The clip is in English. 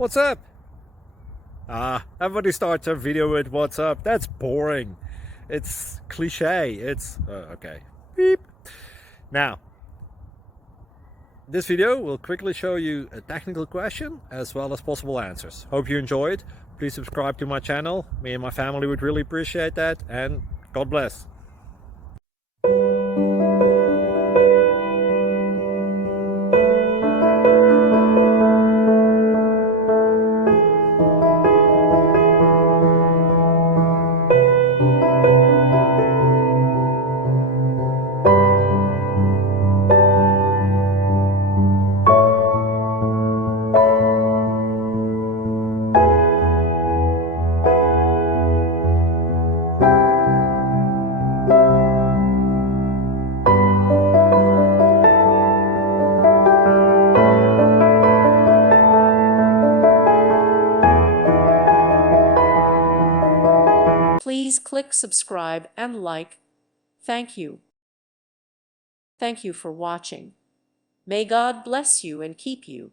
What's up? Everybody starts a video with what's up. That's boring. It's cliche. It's okay. Beep. Now, this video will quickly show you a technical question as well as possible answers. Hope you enjoyed. Please subscribe to my channel. Me and my family would really appreciate that, and God bless. Please click subscribe and like. Thank you. Thank you for watching. May God bless you and keep you.